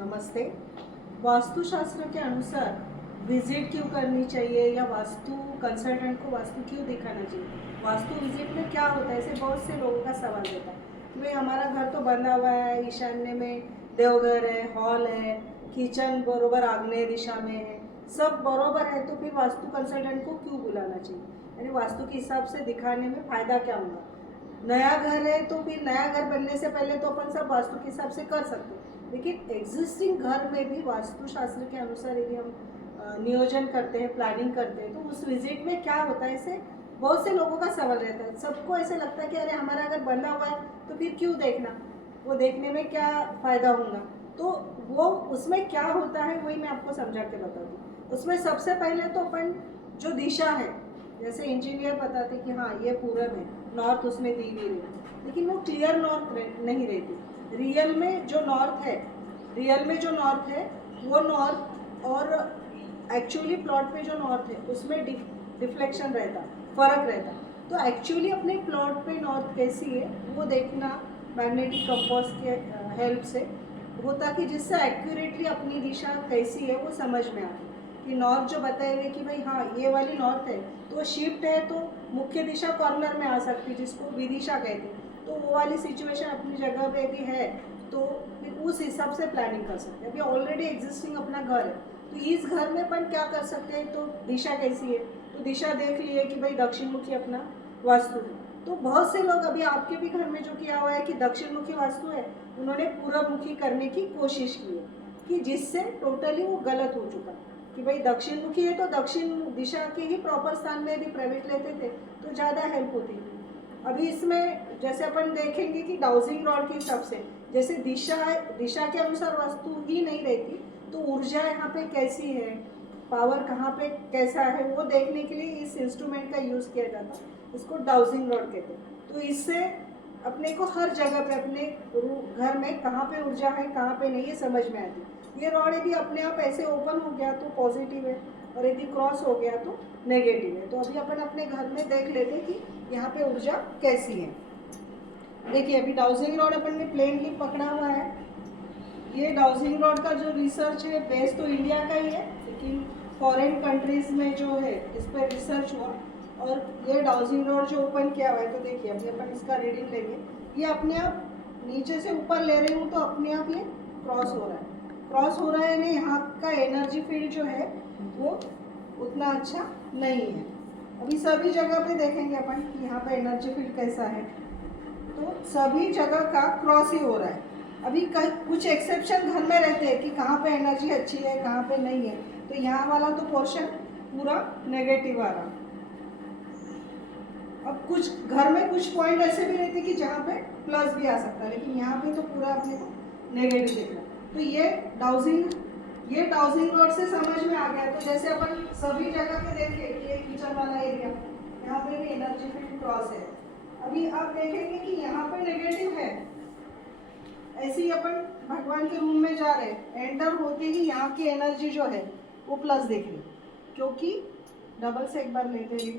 नमस्ते। वास्तुशास्त्र के अनुसार विजिट क्यों करनी चाहिए या वास्तु कंसल्टेंट को वास्तु क्यों दिखाना चाहिए? वास्तु विजिट में क्या होता है, ऐसे बहुत से लोगों का सवाल रहता है कि भाई हमारा घर तो बंधा हुआ है, ईशान्य में देवघर है, हॉल है, किचन बरोबर आग्नेय दिशा में है, सब बरोबर है, तो फिर वास्तु कंसल्टेंट को क्यों बुलाना चाहिए? यानी वास्तु के हिसाब से दिखाने में फ़ायदा क्या होगा? नया घर है तो फिर नया घर बनने से पहले तो अपन सब वास्तु के हिसाब से कर सकते हैं, लेकिन एग्जिस्टिंग घर में भी वास्तुशास्त्र के अनुसार यदि हम नियोजन करते हैं, प्लानिंग करते हैं, तो उस विजिट में क्या होता है, ऐसे बहुत से लोगों का सवाल रहता है। सबको ऐसे लगता है कि अरे हमारा अगर बंधा हुआ है तो फिर क्यों देखना, वो देखने में क्या फ़ायदा होगा? तो वो उसमें क्या होता है वही मैं आपको समझा के बताती हूँ। उसमें सबसे पहले तो अपन जो दिशा है, जैसे इंजीनियर बताते कि हाँ ये पूरब है, नॉर्थ उसमें दी हुई रहती, लेकिन वो क्लियर नॉर्थ नहीं रहती। रियल में जो नॉर्थ है, वो नॉर्थ और एक्चुअली प्लॉट में जो नॉर्थ है उसमें डिफ्लेक्शन रहता, फ़र्क रहता। तो एक्चुअली अपने प्लॉट पे नॉर्थ कैसी है वो देखना मैग्नेटिक कंपास के हेल्प से होता, कि जिससे एक्यूरेटली अपनी दिशा कैसी है वो समझ में आए। कि नॉर्थ जो बताएंगे कि भाई हाँ ये वाली नॉर्थ है, तो शिफ्ट है तो मुख्य दिशा कॉर्नर में आ सकती है, जिसको विदिशा कहते हैं। तो वो वाली सिचुएशन अपनी जगह पे भी है तो फिर उस हिसाब से प्लानिंग कर सकते हैं। अभी ऑलरेडी एग्जिस्टिंग अपना घर है, तो इस घर में अपन क्या कर सकते हैं, तो दिशा कैसी है, तो दिशा देख लिए कि भाई दक्षिण मुखी अपना वास्तु है। तो बहुत से लोग अभी आपके भी घर में जो किया हुआ है कि दक्षिण मुखी वास्तु है, उन्होंने पूरब मुखी करने की कोशिश की है, कि जिससे टोटली वो गलत हो चुका कि भाई दक्षिण मुखी है तो दक्षिण दिशा के ही प्रॉपर स्थान में यदि प्रवेश लेते थे तो ज़्यादा हेल्प होती थी। अभी इसमें जैसे अपन देखेंगे कि डाउजिंग रॉड के हिसाब से जैसे दिशा के अनुसार वास्तु ही नहीं रहती, तो ऊर्जा यहाँ पे कैसी है, पावर कहाँ पे कैसा है, वो देखने के लिए इस इंस्ट्रूमेंट का यूज़ किया जाता है। इसको डाउजिंग रॉड कहते हैं। तो इससे अपने को हर जगह पे अपने घर में कहाँ पे ऊर्जा है कहाँ पे नहीं है समझ में आती। ये रॉड यदि अपने आप ऐसे ओपन हो गया तो पॉजिटिव है, और यदि क्रॉस हो गया तो नेगेटिव है। तो अभी अपन अपने घर में देख लेते हैं कि यहाँ पे ऊर्जा कैसी है। देखिए अभी डाउजिंग रॉड अपन ने प्लेनली पकड़ा हुआ है। ये डाउजिंग रॉड का जो रिसर्च है बेस तो इंडिया का ही है, लेकिन फॉरेन कंट्रीज में जो है इस पर रिसर्च हुआ, और ये डाउजिंग रॉड जो ओपन किया हुआ है, तो देखिए अभी अपन इसका रीडिंग लेंगे। ये अपने आप नीचे से ऊपर ले रही हूँ तो अपने आप ये क्रॉस हो रहा है, यानी यहाँ का एनर्जी फील्ड जो है वो उतना अच्छा नहीं है। अभी सभी जगह पे देखेंगे अपन कि यहाँ पे एनर्जी फील्ड कैसा है, तो सभी जगह का क्रॉस ही हो रहा है। अभी कुछ एक्सेप्शन घर में रहते हैं कि कहाँ पे एनर्जी अच्छी है कहाँ पे नहीं है, तो यहाँ वाला तो पोर्शन पूरा नेगेटिव आ रहा। अब कुछ घर में कुछ पॉइंट ऐसे भी रहते कि जहाँ पे प्लस भी आ सकता है, लेकिन यहाँ पे तो पूरा अपने को नेगेटिव दिख रहा है। तो ये डाउजिंग रॉड से समझ में आ गया। तो जैसे अपन सभी जगह पे देखें कि ये किचन वाला एरिया, यहाँ पे भी एनर्जी फील्ड क्रॉस है। अभी आप देखेंगे कि यहाँ पे नेगेटिव है, ऐसे ही अपन भगवान के रूम में जा रहे हैं, एंटर होते ही यहाँ की एनर्जी जो है वो प्लस दिख रही, क्योंकि डबल से एक बार लेते हैं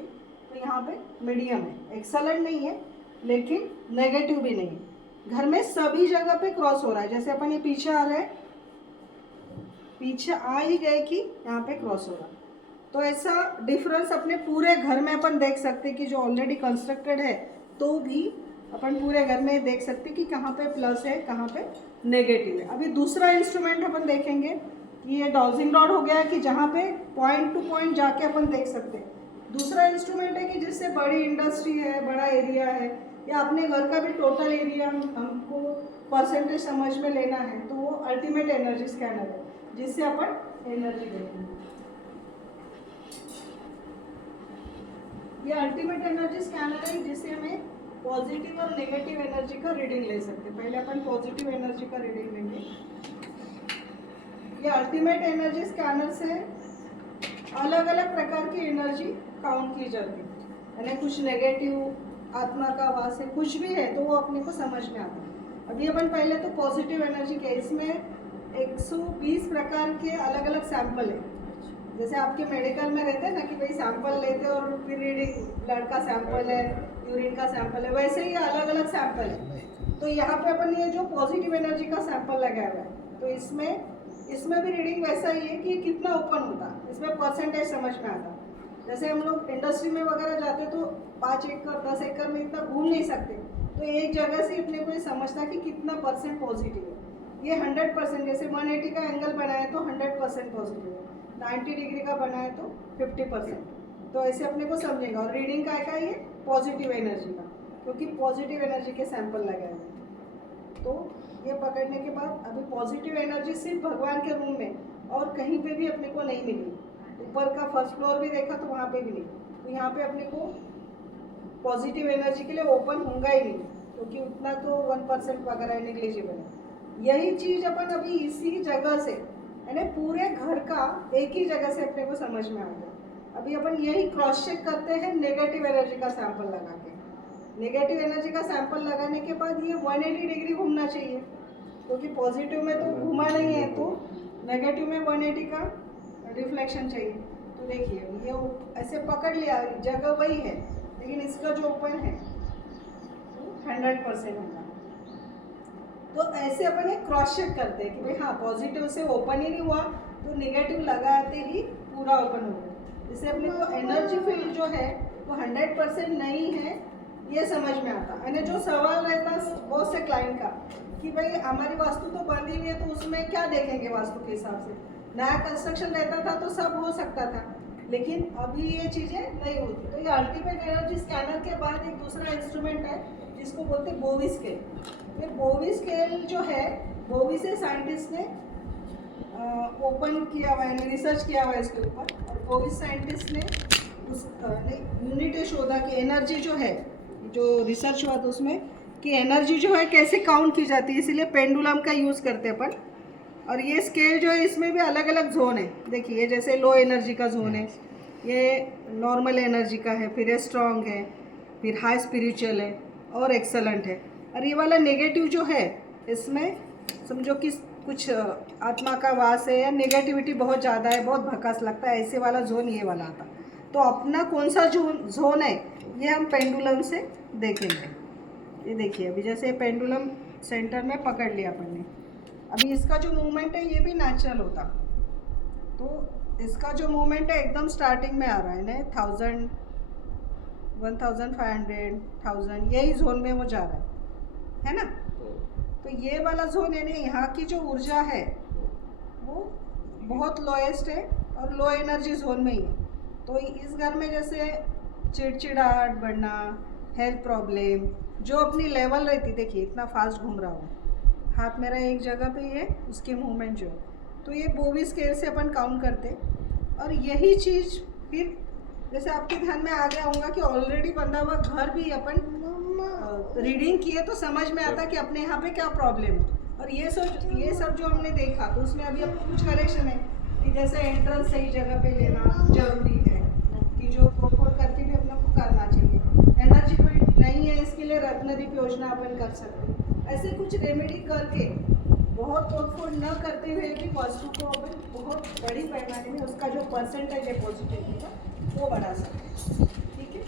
तो यहाँ पे मीडियम है, एक्सेलेंट नहीं है लेकिन नेगेटिव भी नहीं है। घर में सभी जगह पे क्रॉस हो रहा है। जैसे अपन ये पीछे आ रहे हैं, पीछे आ ही गए कि यहाँ पे क्रॉस हो रहा है। तो ऐसा डिफरेंस अपने पूरे घर में अपन देख सकते हैं कि जो ऑलरेडी कंस्ट्रक्टेड है तो भी अपन पूरे घर में देख सकते हैं कि कहाँ पे प्लस है कहाँ पे नेगेटिव है। अभी दूसरा इंस्ट्रूमेंट अपन देखेंगे कि ये डाउजिंग रॉड हो गया कि जहाँ पे पॉइंट टू पॉइंट जाके अपन देख सकते हैं। दूसरा इंस्ट्रूमेंट है कि जिससे बड़ी इंडस्ट्री है, बड़ा एरिया है, या अपने घर का भी टोटल एरिया हमको परसेंटेज समझ में लेना है, तो वो अल्टीमेट एनर्जी स्कैनर है, जिससे अपन एनर्जी देखेंगे। ये अल्टीमेट एनर्जी स्कैनर है जिससे हमें पॉजिटिव और नेगेटिव एनर्जी का रीडिंग ले सकते हैं। पहले अपन पॉजिटिव एनर्जी का रीडिंग लेंगे। ये अल्टीमेट एनर्जी स्कैनर से अलग अलग प्रकार की एनर्जी काउंट की जाती है, यानी कुछ नेगेटिव आत्मा का वास है, कुछ भी है तो वो अपने को समझ में आता है। अभी अपन पहले तो पॉजिटिव एनर्जी के, इसमें 120 प्रकार के अलग अलग सैंपल है। जैसे आपके मेडिकल में रहते हैं ना कि भाई सैंपल लेते और फिर रीडिंग, ब्लड का सैंपल है, यूरिन का सैंपल है, वैसे ही अलग अलग सैंपल है। तो यहाँ पे अपन ये जो पॉजिटिव एनर्जी का सैंपल लगाया हुआ है, तो इसमें भी रीडिंग वैसा ही है कि कितना ओपन होता, इसमें परसेंटेज समझ में आता। जैसे हम लोग इंडस्ट्री में वगैरह जाते तो 5 एकड़ 10 एकड़ में इतना घूम नहीं सकते, तो एक जगह से अपने को ये समझता कि कितना परसेंट पॉजिटिव है। ये 100%, जैसे 180 का एंगल बनाए तो 100% पॉजिटिव है, 90 डिग्री का बनाए तो 50%। तो ऐसे अपने को समझेगा। और रीडिंग का ये पॉजिटिव एनर्जी का, क्योंकि पॉजिटिव एनर्जी के सैंपल लगाए हुए। तो ये पकड़ने के बाद अभी पॉजिटिव एनर्जी सिर्फ भगवान के रूम में और कहीं पे भी अपने को नहीं मिली। ऊपर का फर्स्ट फ्लोर भी देखा तो वहाँ पे भी नहीं। तो यहाँ पे अपने को पॉजिटिव एनर्जी के लिए ओपन होगा ही नहीं, क्योंकि उतना तो 1% वगैरह नेग्लिजिबल है। यही चीज़ अपन अभी इसी जगह से, यानी पूरे घर का एक ही जगह से अपने को समझ में आ गया। अभी अपन यही क्रॉस चेक करते हैं नेगेटिव एनर्जी का सैंपल लगा के। नेगेटिव एनर्जी का सैंपल लगाने के बाद ये 180 डिग्री घूमना चाहिए, क्योंकि पॉजिटिव में तो घूमा नहीं है, तो नेगेटिव में 180 का रिफ्लेक्शन चाहिए। तो देखिए ये ऐसे पकड़ लिया, जगह वही है, लेकिन इसका जो ओपन है 100% होगा। तो ऐसे अपन एक क्रॉस चेक करते हैं कि भाई हाँ पॉजिटिव से ओपन ही नहीं हुआ, तो नेगेटिव लगाते ही पूरा ओपन हो गया। इससे अपने को एनर्जी फील्ड जो है वो 100% नहीं है, ये समझ में आता। यानी जो सवाल रहता बहुत से क्लाइंट का कि भाई हमारी वास्तु तो बंदी हुई है, तो उसमें क्या देखेंगे वास्तु के हिसाब से। नया कंस्ट्रक्शन रहता था तो सब हो सकता था, लेकिन अभी ये चीज़ें नहीं होती। तो ये अल्टीमेट एनर्जी स्कैनर के बाद एक दूसरा इंस्ट्रूमेंट है जिसको बोलते हैं बोवी स्केल। ये बोवी स्केल जो है, बोवी से साइंटिस्ट ने ओपन किया हुआ है, रिसर्च किया हुआ है इसके ऊपर। और बोवी साइंटिस्ट ने उस यूनिट शोधा कि एनर्जी जो है, जो रिसर्च हुआ था उसमें कि एनर्जी जो है कैसे काउंट की जाती है, इसीलिए पेंडुलम का यूज़ करते हैं अपन। और ये स्केल जो है इसमें भी अलग अलग जोन है। देखिए जैसे लो एनर्जी का जोन है, ये नॉर्मल एनर्जी का है, फिर ये स्ट्रॉन्ग है, फिर हाई स्पिरिचुअल है और एक्सेलेंट है। और ये वाला नेगेटिव जो है, इसमें समझो कि कुछ आत्मा का वास है या नेगेटिविटी बहुत ज़्यादा है, बहुत भकास लगता है, ऐसे वाला जोन ये वाला आता। तो अपना कौन सा जोन है ये हम पेंडुलम से देखेंगे। ये देखिए अभी जैसे पेंडुलम सेंटर में पकड़ लिया अपन ने। अभी इसका जो मूवमेंट है ये भी नेचुरल होता, तो इसका जो मूवमेंट है एकदम स्टार्टिंग में आ रहा है ना, 1000, 1500, 1000, यही जोन में वो जा रहा है ना। तो ये वाला जोन है ना, यहाँ की जो ऊर्जा है वो बहुत लोएस्ट है और लो एनर्जी जोन में ही है। तो इस घर में जैसे चिड़चिड़ाहट बढ़ना, हेल्थ प्रॉब्लम, जो अपनी लेवल रहती, देखिए इतना फास्ट घूम रहा हूँ, हाथ मेरा एक जगह पे ही है, उसके मूवमेंट जो, तो ये बोवी स्केल से अपन काउंट करते। और यही चीज़ फिर जैसे आपके ध्यान में आ गया होगा कि ऑलरेडी बंधा हुआ घर भी अपन रीडिंग किए तो समझ में आता कि अपने यहाँ पे क्या प्रॉब्लम है। और ये सब जो हमने देखा, तो उसमें अभी अब कुछ करेक्शन है कि जैसे एंट्रेंस सही जगह पे लेना जरूरी है, कि जो तोड़फोड़ करके भी अपने को करना चाहिए। एनर्जी फील्ड नहीं है, इसके लिए रत्नदीप योजना अपन कर सकते हैं। ऐसे कुछ रेमेडी करके बहुत तोड़फोड़ न करते हुए भी वास्तु को अपन बहुत बड़ी पैमाने में उसका जो परसेंटेज है पॉजिटिव का वो बढ़ा सकते हैं। ठीक है।